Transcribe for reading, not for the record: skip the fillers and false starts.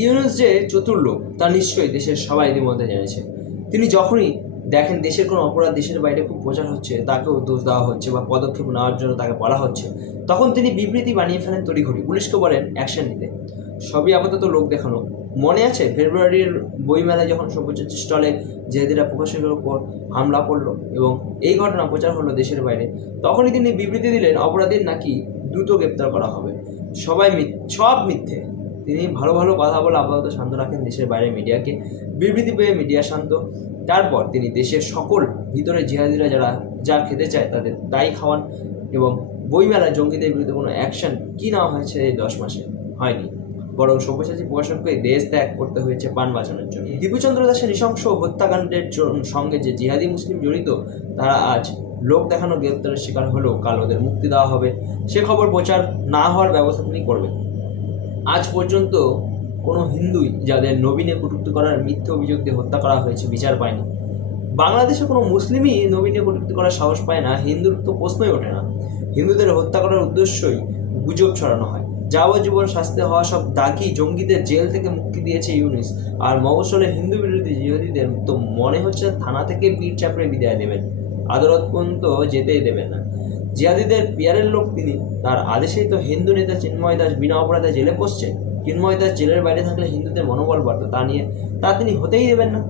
ইউনূস যে চতুর লোক তা নিশ্চয়ই দেশের সবাই ইতিমধ্যে জেনেছে। তিনি যখনই দেখেন দেশের কোনো অপরাধ দেশের বাইরে খুব প্রচার হচ্ছে, তাকেও দোষ দেওয়া হচ্ছে বা পদক্ষেপ নেওয়ার জন্য তাকে বলা হচ্ছে, তখন তিনি বিবৃতি বানিয়ে ফেলেন তড়িঘড়ি, পুলিশকে বলেন অ্যাকশন নিতে। সবই আপাতত লোক দেখানো। মনে আছে ফেব্রুয়ারির বইমেলায় যখন সব্যসাচী স্টলে জেহাদিরা প্রকাশকের ওপর হামলা করলো এবং এই ঘটনা প্রচার হলো দেশের বাইরে, তখনই তিনি বিবৃতি দিলেন অপরাধীর নাকি দ্রুত গ্রেপ্তার করা হবে। সব মিথ্যে। তিনি ভালো ভালো কথা বলে আপাতত শান্ত রাখেন দেশের বাইরে মিডিয়াকে। বিবৃতি পেয়ে মিডিয়া শান্ত। তারপর তিনি দেশের সকল ভিতরে জিহাদিরা যা খেতে চায় তাদের তাই খাওয়ান এবং বইমেলায় জঙ্গিদের বিরুদ্ধে কোনো অ্যাকশন কি নেওয়া হয়েছে এই 10 মাসে হয়নি, বরং সব্যসাচী প্রকাশককে দেশ ত্যাগ করতে হয়েছে পান বাঁচানোর জন্য। দীপুচন্দ্র দাসের নৃশংস হত্যাকাণ্ডের সঙ্গে যে জিহাদি মুসলিম জড়িত তারা আজ লোক দেখানো গ্রেপ্তারের শিকার হলেও কাল ওদের মুক্তি দেওয়া হবে, সে খবর প্রচার না হওয়ার ব্যবস্থা তিনি করবেন। আজ পর্যন্ত কোনো হিন্দুই যাদের নবীনে কটূক্তি করার মিথ্যে অভিযোগ দিয়ে হত্যা করা হয়েছে বিচার পায়নি। বাংলাদেশে কোনো মুসলিমই নবীনে কটূক্তি করার সাহস পায় না, হিন্দুর তো প্রশ্নই ওঠে না। হিন্দুদের হত্যা করার উদ্দেশ্যই গুজব ছড়ানো হয়। যাবজ্জীবন শাস্তি হওয়া সব দাগি জঙ্গিদের জেল থেকে মুক্তি দিয়েছে ইউনূস, আর মফস্বলে হিন্দু বিরোধী জিহাদিদের তো মনে হচ্ছে থানা থেকে পিঠ চাপড়ে বিদায় দেবেন, আদালত পর্যন্ত যেতেই দেবেন না। জিহাদিদের পিয়ারের লোক তিনি, তার আদেশেই তো হিন্দু নেতা চিন্ময় দাস বিনা অপরাধে জেলে বসছেন। চিন্ময় দাস জেলের বাইরে থাকলে হিন্দুদের মনোবল বাড়ত, তা তিনি হতেই দেবেন না।